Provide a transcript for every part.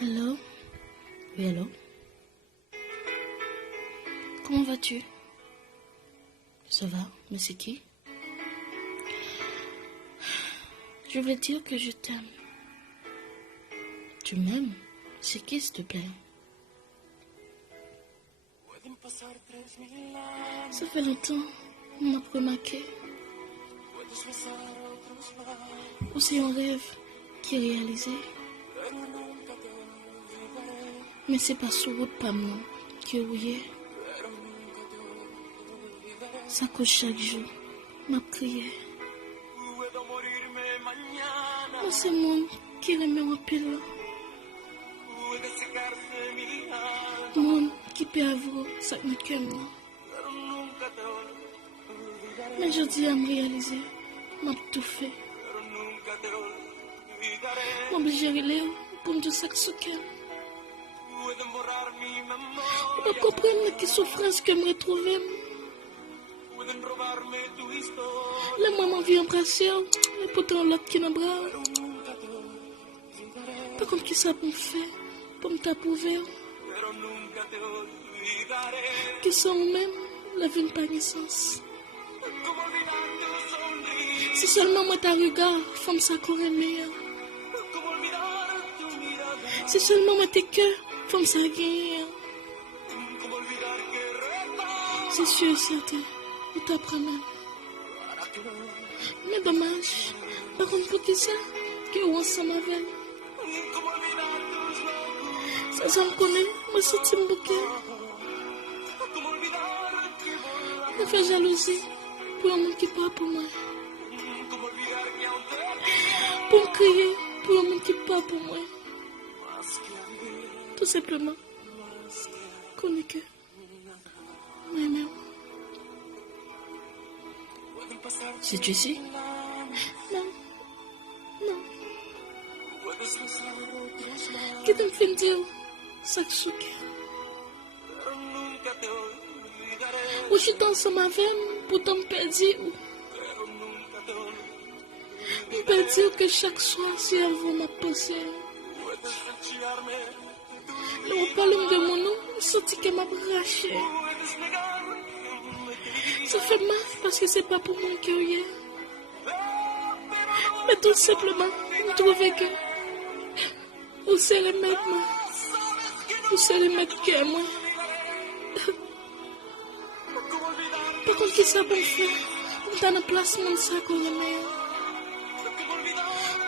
Allô? Oui, allô? Comment vas-tu? Ça va, mais c'est qui? Je veux dire que je t'aime. Tu m'aimes? C'est qui, s'il te plaît? Ça fait longtemps, on m'a remarqué. Ou c'est un rêve qui est réalisé. Mais c'est pas sur route pas non que oui. Ça cause chaque jour, m'a crié. Moi c'est moi qui remet en pile. Moi qui peut avoir ça me cœur. Mais je dis à me réaliser, m'a tout fait. M'obligé à aller pour me dire ça que ce cœur. Je ne comprends pas quelle souffrance que me retrouve. La maman vient embrasser, et pourtant l'autre qui m'embrasse. Par contre, qui ça pour me faire, pour me t'approuver? Qui sont même la vie par naissance. Si seulement moi ta regard, femme ça qu'on aime. Si seulement moi tes cœurs, femme ça gagne. C'est sûr et certain, je t'apprends même. Mais dommage, par contre pour qui ça, que on s'en avec. Ça me connaît, moi c'est un bouquet. Je fais jalousie pour un monde qui parle pour moi. Pour me crier pour un monde qui parle pour moi. Tout simplement, connais que moi-même. C'est ici? Non, non. Qu'est-ce que tu me fais dire? Ça que je ou je suis ensemble avec pourtant me perdre. Je peux dire que chaque soir, si elle veut m'a pensé. On parle de mon nom, je sens qu'elle m'a braché. Ça fait mal parce que c'est pas pour mon cœur. Mais tout simplement, je trouve que vous savez mettre moi. Vous savez mettre que moi. Par contre, qui ça peut faire? On a une place, mon sac au remède.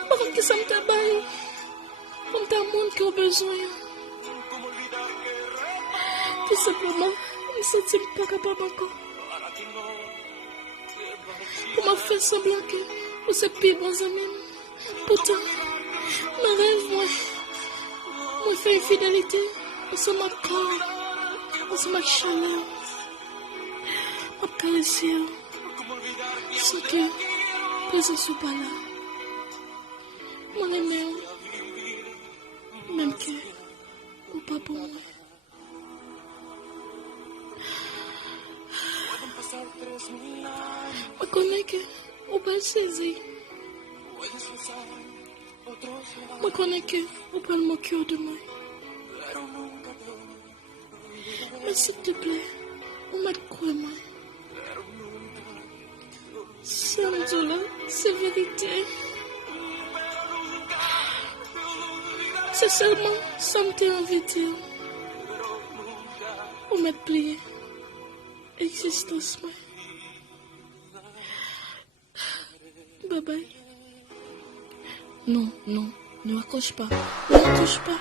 Par contre, qui ça me tabaille? On a un monde qui a besoin. Tout simplement, je ne suis pas capable encore. Pour me faire semblant que vous êtes pire bons amis. Pourtant, mon rêve, moi, fait une fidélité. C'est ma corps, c'est ma chaleur. Ma caresse, sans que je ne sois pas là. Mon aimé, même que, ou pas pour moi. Je connais que vous pouvez saisir. Je connais que vous pouvez me moquer de moi. Mais s'il te plaît, vous m'êtes quoi, moi? C'est un douleur, c'est vérité. C'est seulement ça me t'a invité. Vous m'êtes plié. Existence, moi. Bye bye. Non, non, ne m'accroche pas. Ne m'accroche pas.